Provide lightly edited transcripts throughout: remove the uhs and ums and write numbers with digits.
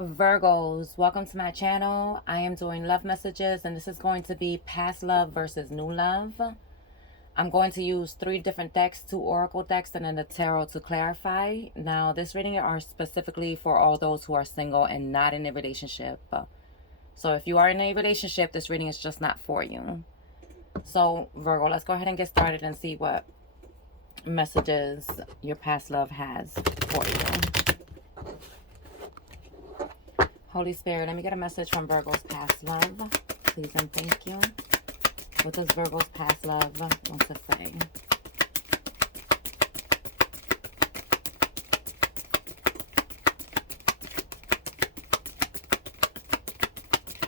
Virgos, welcome to my channel. I am doing love messages, and this is going to be past love versus new love. I'm going to use 3 different decks, 2 oracle decks, and then the tarot to clarify. Now, this reading are specifically for all those who are single and not in a relationship. So if you are in a relationship, this reading is just not for you. So, Virgo, let's go ahead and get started and see what messages your past love has for you. Holy Spirit, let me get a message from Virgo's past love. Please and thank you. What does Virgo's past love want to say?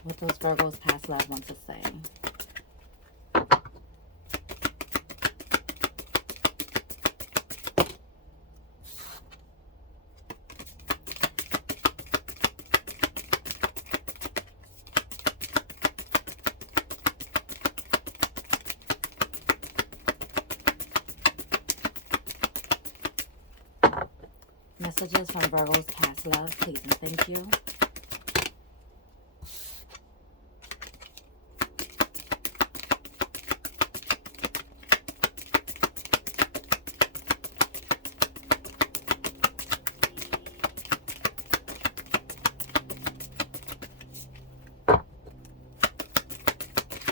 What does Virgo's past love want to say? Messages from Virgo's past love, please and thank you.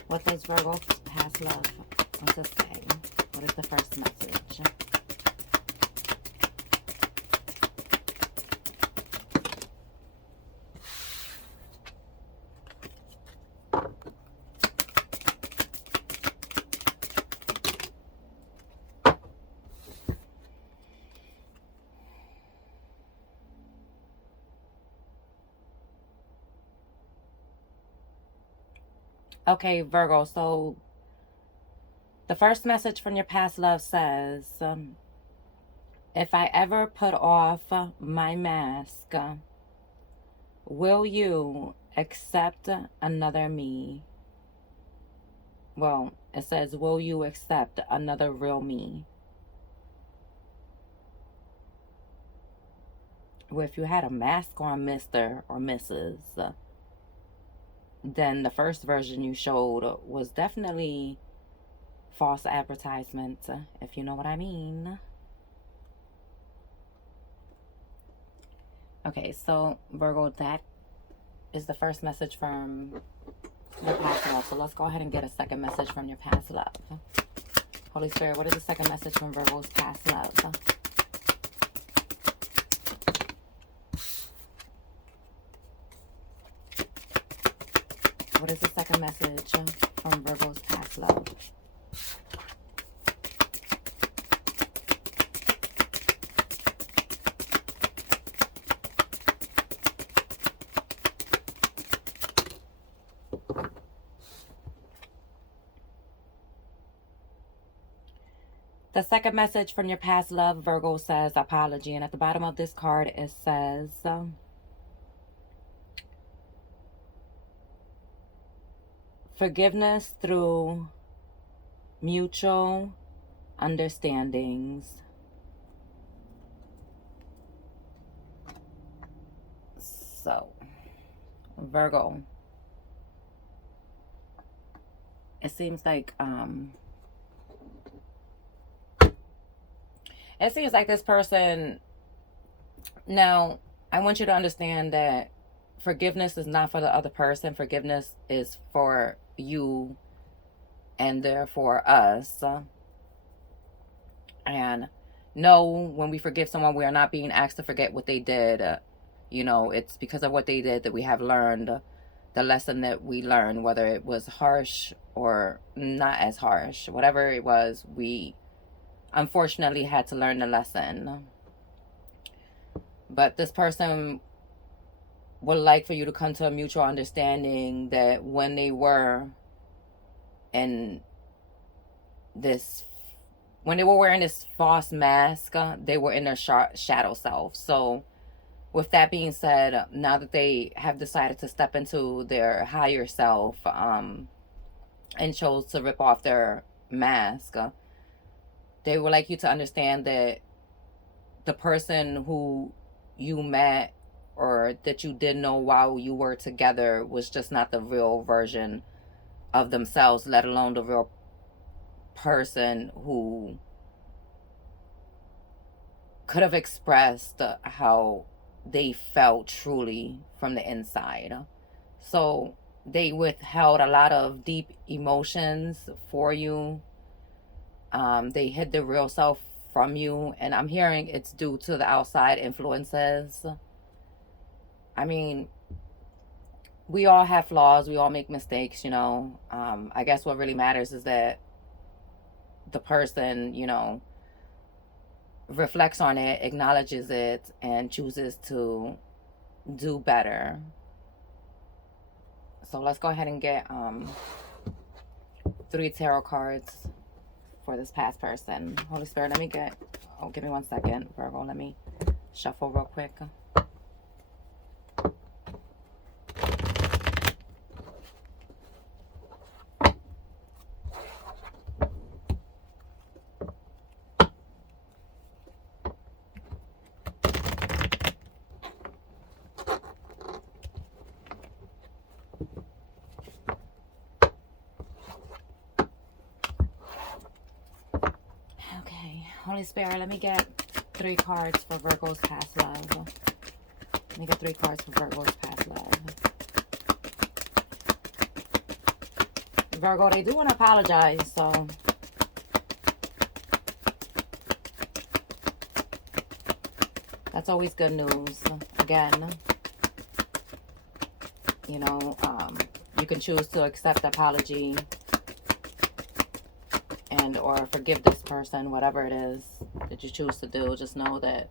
What does Virgo's past love want to say? What is the first message? Okay, Virgo, so the first message from your past love says, if I ever put off my mask, will you accept another me? Well, it says, will you accept another real me? Well, if you had a mask on, Mr. or Mrs., then the first version you showed was definitely false advertisement, if you know what I mean. Okay, so Virgo, that is the first message from your past love. So let's go ahead and get a second message from your past love. Holy Spirit, what is the second message from Virgo's past love? What is the second message from Virgo's past love? The second message from your past love, Virgo, says apology. And at the bottom of this card, it says, forgiveness through mutual understandings. So, Virgo, it seems like this person, now I want you to understand that forgiveness is not for the other person. Forgiveness is for you and therefore us. And no, when we forgive someone, we are not being asked to forget what they did. It's because of what they did that we have learned the lesson that we learned, whether it was harsh or not as harsh. Whatever it was, we unfortunately had to learn the lesson. But this person would like for you to come to a mutual understanding that when they were in this, when they were wearing this false mask, they were in their shadow self. So with that being said, now that they have decided to step into their higher self, and chose to rip off their mask, they would like you to understand that the person who you met or that you did know while you were together was just not the real version of themselves, let alone the real person who could have expressed how they felt truly from the inside. So they withheld a lot of deep emotions for you. They hid the real self from you, and I'm hearing it's due to the outside influences. I mean, we all have flaws, we all make mistakes, you know. I guess what really matters is that the person, you know, reflects on it, acknowledges it, and chooses to do better. So let's go ahead and get 3 tarot cards for this past person. Holy Spirit, let me get, oh, give me 1 second, Virgo, let me shuffle real quick. Holy Spirit, let me get 3 cards for Virgo's past love. Let me get 3 cards for Virgo's past love. Virgo, they do want to apologize, so that's always good news. Again, you know, you can choose to accept the apology and or forgive this person, whatever it is that you choose to do. Just know that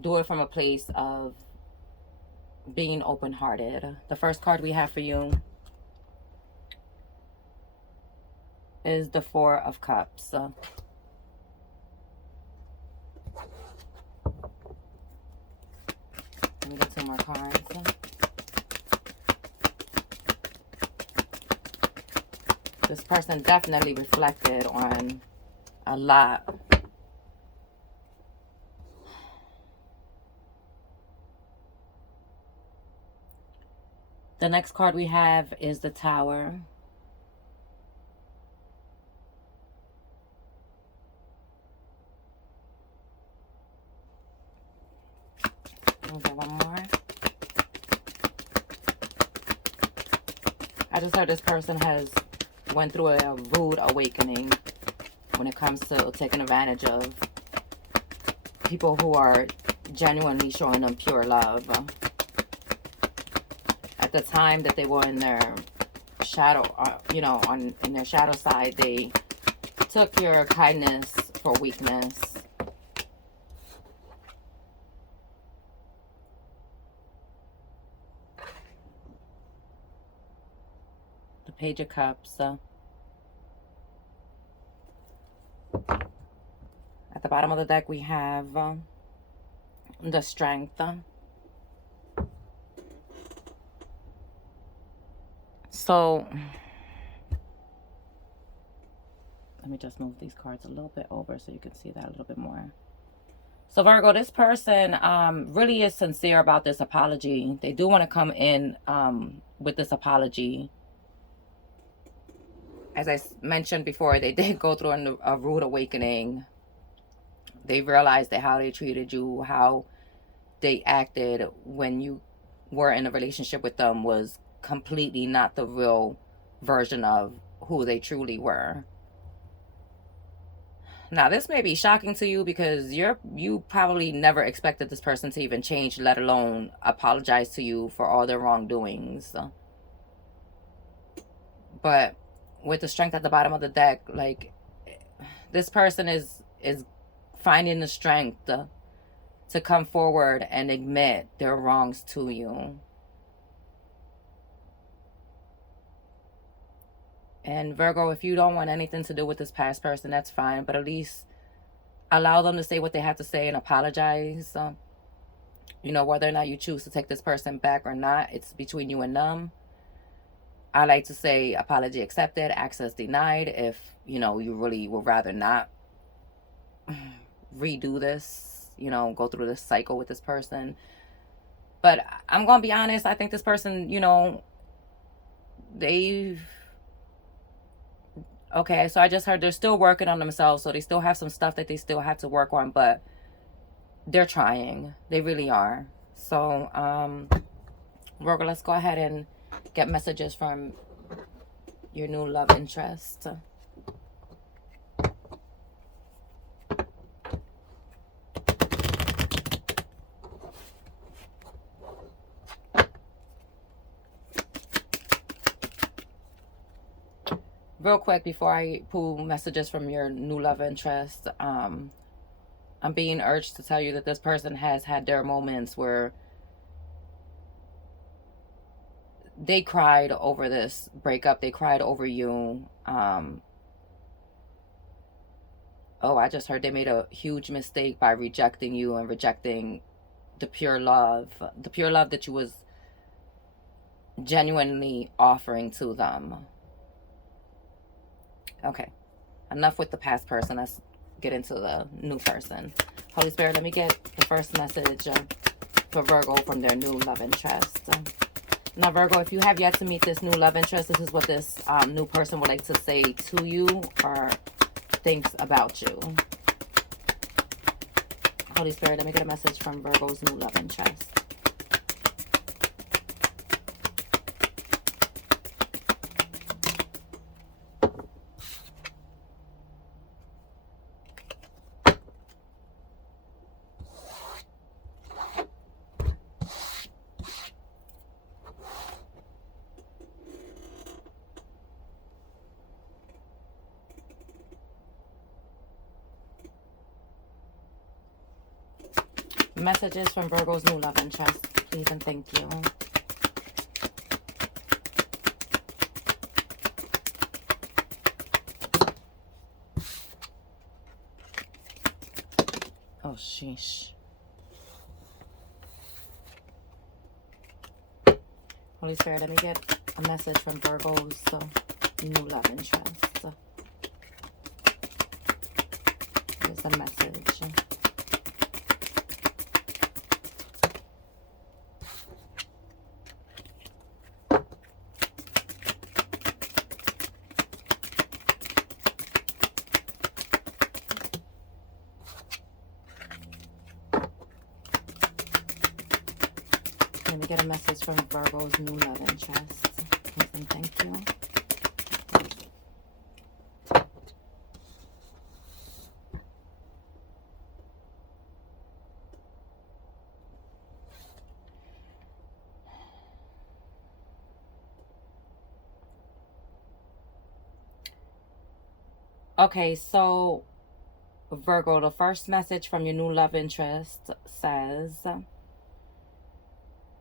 do it from a place of being open-hearted. The first card we have for you is the 4 of Cups. Let me get 2 more cards. This person definitely reflected on a lot. The next card we have is the Tower. I'll get 1 more. I just heard this person has went through a rude awakening when it comes to taking advantage of people who are genuinely showing them pure love. At the time that they were in their shadow, you know, in their shadow side, they took your kindness for weakness. The Page of Cups. At the bottom of the deck, we have the Strength. So, let me just move these cards a little bit over so you can see that a little bit more. So, Virgo, this person really is sincere about this apology. They do want to come in with this apology. As I mentioned before, they did go through a rude awakening. They realized that how they treated you, how they acted when you were in a relationship with them was completely not the real version of who they truly were. Now, this may be shocking to you because you probably never expected this person to even change, let alone apologize to you for all their wrongdoings. But with the Strength at the bottom of the deck, like, this person is finding the strength to come forward and admit their wrongs to you. And Virgo, if you don't want anything to do with this past person, that's fine. But at least allow them to say what they have to say and apologize. You know, whether or not you choose to take this person back or not, it's between you and them. I like to say apology accepted, access denied. If, you know, you really would rather not redo this, you know, go through this cycle with this person, But I'm going to be honest. I think this person, you know, they've... Okay, so I just heard they're still working on themselves. So they still have some stuff that they still have to work on. But they're trying. They really are. So, Virgo, let's go ahead and get messages from your new love interest. Real quick before I pull messages from your new love interest, I'm being urged to tell you that this person has had their moments where they cried over this breakup. They cried over you. Oh, I just heard they made a huge mistake by rejecting you and rejecting the pure love that you was genuinely offering to them. Okay, enough with the past person. Let's get into the new person. Holy Spirit, let me get the first message for Virgo from their new love interest. Now, Virgo, if you have yet to meet this new love interest, this is what this new person would like to say to you or thinks about you. Holy Spirit, let me get a message from Virgo's new love interest. Messages from Virgo's new love interest, please and thank you. Oh, sheesh. Holy Spirit, let me get a message from Virgo's new love interest. Here's the message. Let me get a message from Virgo's new love interest. Please and thank you. Okay, so Virgo, the first message from your new love interest says,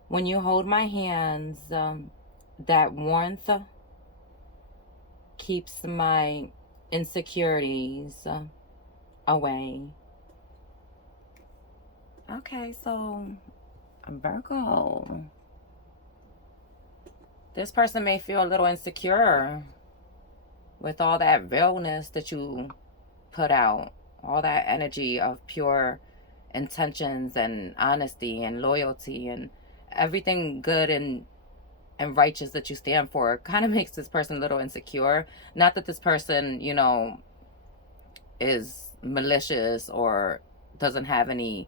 when you hold my hands, that warmth keeps my insecurities away. Okay, so Virgo, this person may feel a little insecure with all that realness that you put out, all that energy of pure intentions and honesty and loyalty and everything good and righteous that you stand for. Kind of makes this person a little insecure. Not that this person, you know, is malicious or doesn't have any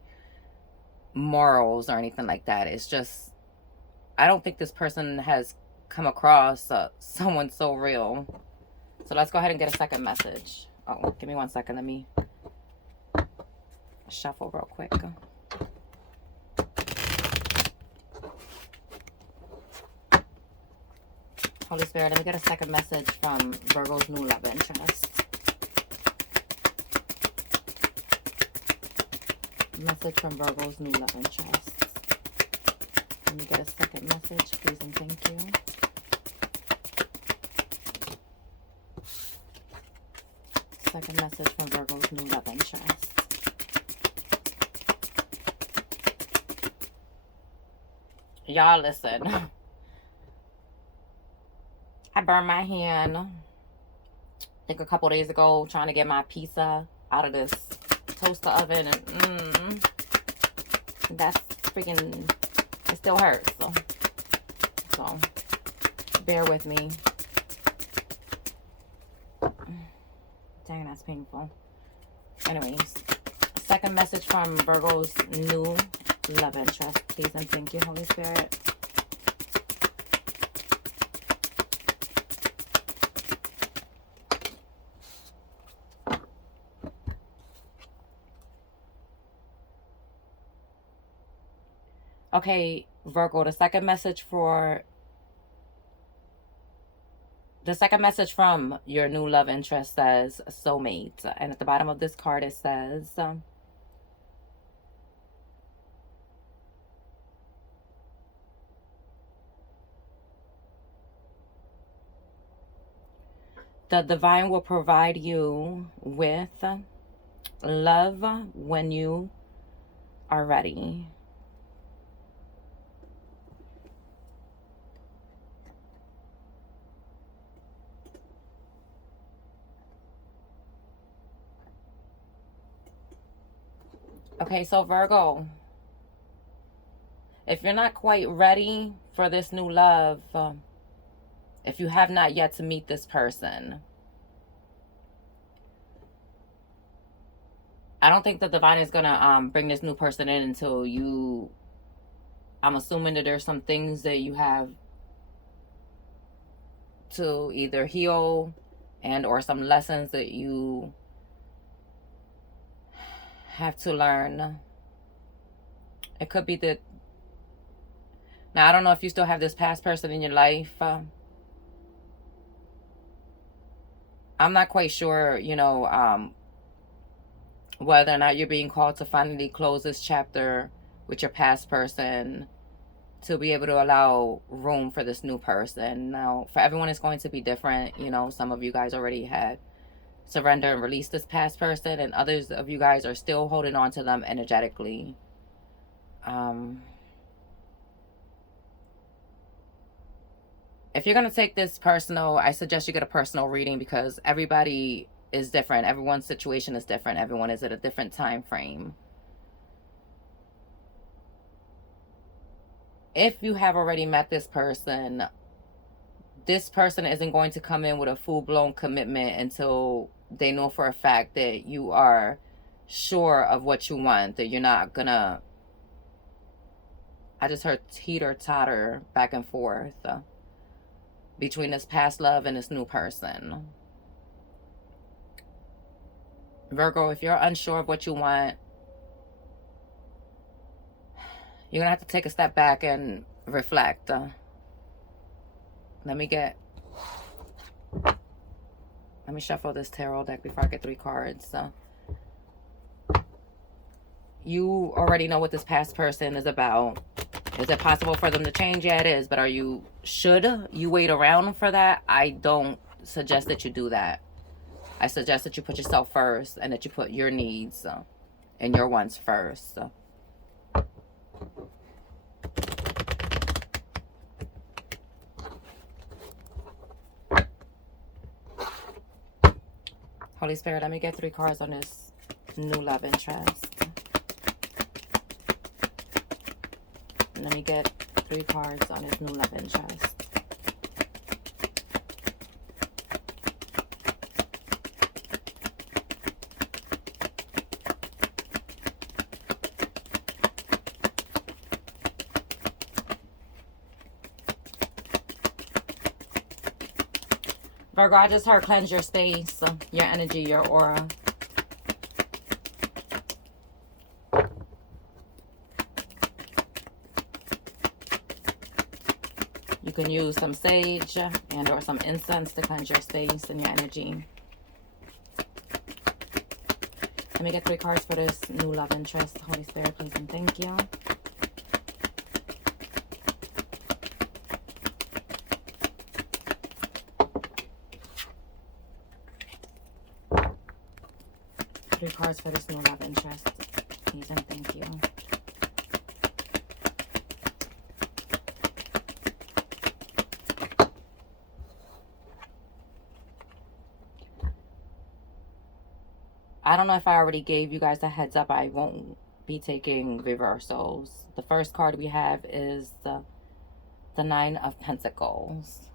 morals or anything like that. It's just, I don't think this person has come across someone so real. So let's go ahead and get a second message. Oh, give me 1 second. Let me shuffle real quick. Holy Spirit, let me get a second message from Virgo's new love interest. Message from Virgo's new love interest. Let me get a second message, please and thank you. Second message from Virgo's new love interest. Y'all listen. I burned my hand, I think a couple days ago, trying to get my pizza out of this toaster oven. And that's freaking It still hurts. So bear with me. Dang, that's painful. Anyways, second message from Virgo's new love interest. Please and thank you, Holy Spirit. Okay, Virgo, the second message from your new love interest says soulmate. And at the bottom of this card it says the divine will provide you with love when you are ready. Okay, so Virgo, if you're not quite ready for this new love, if you have not yet to meet this person, I don't think the divine is going to bring this new person in until you, I'm assuming that there's some things that you have to either heal and or some lessons that you have to learn. It could be that, now I don't know if you still have this past person in your life. I'm not quite sure, you know, whether or not you're being called to finally close this chapter with your past person to be able to allow room for this new person. Now, for everyone, it's going to be different. You know, some of you guys already had surrender and release this past person, and others of you guys are still holding on to them energetically. If you're going to take this personal, I suggest you get a personal reading because everybody is different. Everyone's situation is different. Everyone is at a different time frame. If you have already met this person isn't going to come in with a full-blown commitment until they know for a fact that you are sure of what you want, that you're not gonna, I just heard teeter-totter back and forth between this past love and this new person. Virgo, if you're unsure of what you want, you're gonna have to take a step back and reflect. Let me shuffle this tarot deck before I get 3 cards. You already know what this past person is about. Is it possible for them to change? Yeah, it is. But should you wait around for that? I don't suggest that you do that. I suggest that you put yourself first and that you put your needs and your wants first. Holy Spirit, let me get 3 cards on this new love interest. Let me get 3 cards on this new love interest. Virgo, I just heard cleanse your space, your energy, your aura. You can use some sage and or some incense to cleanse your space and your energy. Let me get 3 cards for this new love interest. Holy Spirit, please and thank you. Three cards for this new love interest. Please and thank you. I don't know if I already gave you guys a heads up. I won't be taking reversals. The first card we have is the Nine of Pentacles.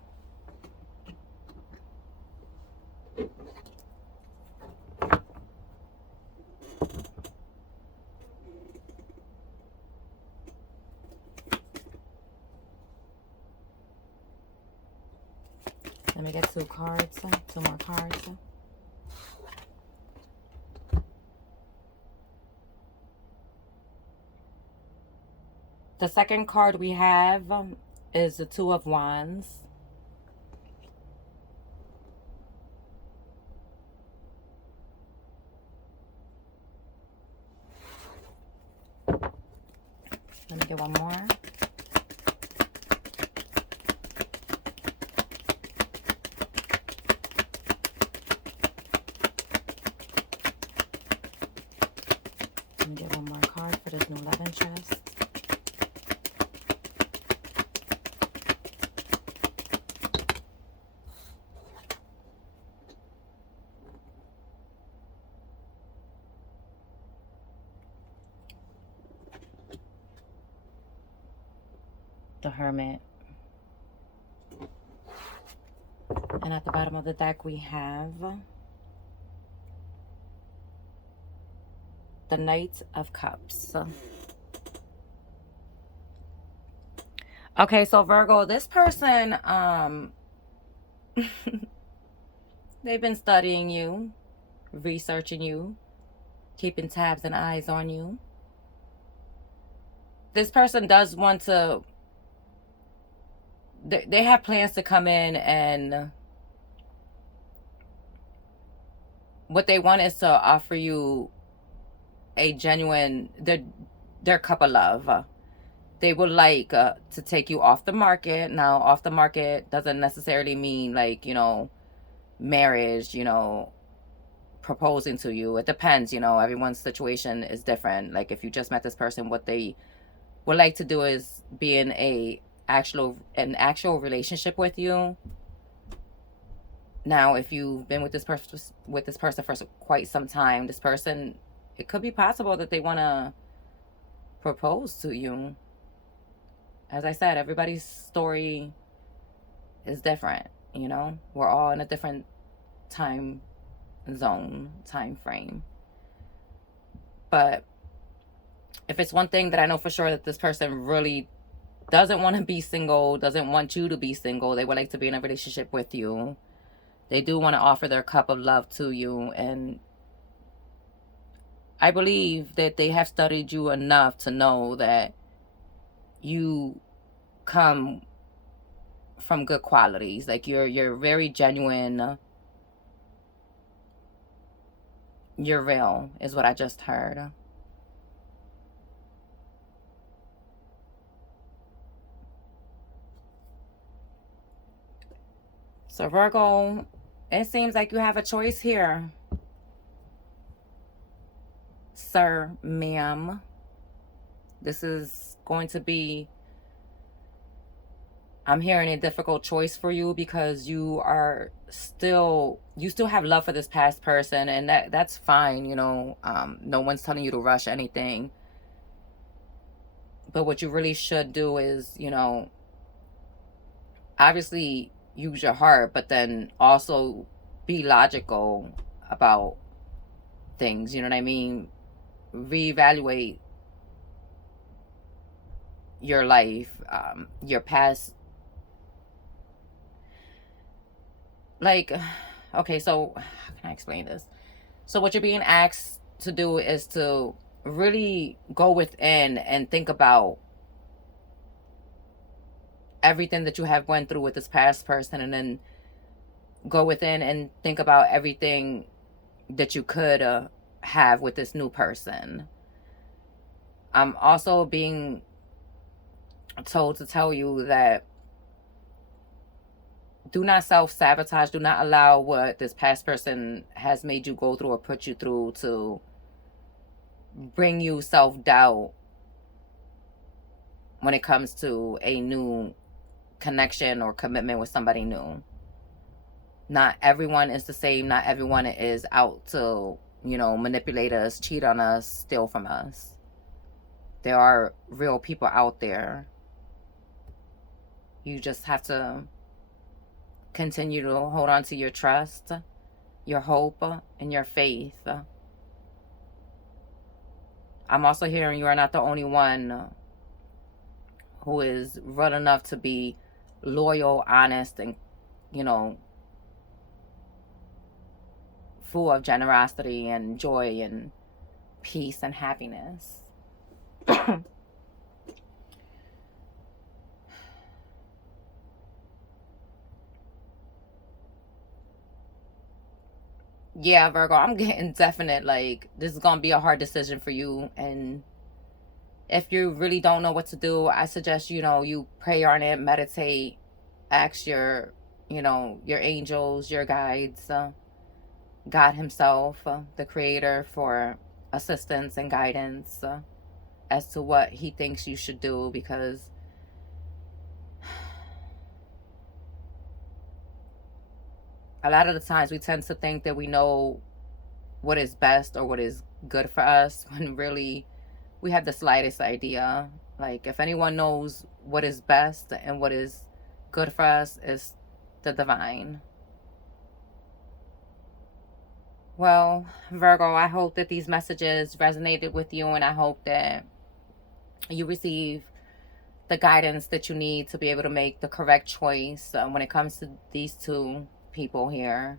Let me get two more cards. The second card we have is the Two of Wands. Let me get one more. Let me get one more card for this new love interest. The Hermit. And at the bottom of the deck we have the Knight of Cups. Okay, so Virgo, this person, they've been studying you, researching you, keeping tabs and eyes on you. This person does want to, they have plans to come in, and what they want is to offer you a genuine, their cup of love. They would like to take you off the market. Now, off the market doesn't necessarily mean like, you know, marriage, you know, proposing to you. It depends, you know, everyone's situation is different. Like if you just met this person, what they would like to do is be in an actual relationship with you. Now, if you've been with this person for quite some time, this person, it could be possible that they want to propose to you. As I said, everybody's story is different, you know? We're all in a different time frame. But if it's one thing that I know for sure, that this person really doesn't want to be single, doesn't want you to be single, they would like to be in a relationship with you. They do want to offer their cup of love to you, and I believe that they have studied you enough to know that you come from good qualities. Like you're very genuine. You're real, is what I just heard. So Virgo, it seems like you have a choice here. Sir, ma'am. This is going to be, I'm hearing, a difficult choice for you, because you still have love for this past person, and that's fine, you know. No one's telling you to rush anything. But what you really should do is, you know, obviously use your heart, but then also be logical about things, you know what I mean? Reevaluate your life, your past. Like, okay, so how can I explain this? So what you're being asked to do is to really go within and think about everything that you have went through with this past person, and then go within and think about everything that you could have with this new person. I'm also being told to tell you that do not self-sabotage. Do not allow what this past person has made you go through or put you through to bring you self-doubt when it comes to a new connection or commitment with somebody new. Not everyone is the same. Not everyone is out to, you know, manipulate us, cheat on us, steal from us. there are real people out there. You just have to continue to hold on to your trust, your hope, and your faith. I'm also hearing you are not the only one who is real enough to be loyal, honest, and, you know, full of generosity and joy and peace and happiness. Yeah, Virgo, I'm getting definite, like, this is going to be a hard decision for you. And if you really don't know what to do, I suggest, you pray on it, meditate, ask your angels, your guides, God himself, the creator, for assistance and guidance as to what he thinks you should do. Because a lot of the times we tend to think that we know what is best or what is good for us, when really we have the slightest idea. Like, if anyone knows what is best and what is good for us, is the divine. Well, Virgo, I hope that these messages resonated with you, and I hope that you receive the guidance that you need to be able to make the correct choice when it comes to these two people here.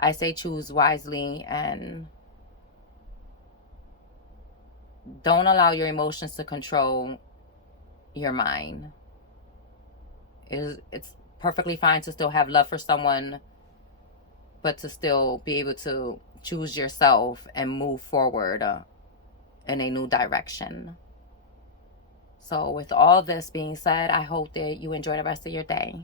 I say choose wisely, and don't allow your emotions to control your mind. It's perfectly fine to still have love for someone, but to still be able to choose yourself and move forward in a new direction. So with all this being said, I hope that you enjoy the rest of your day.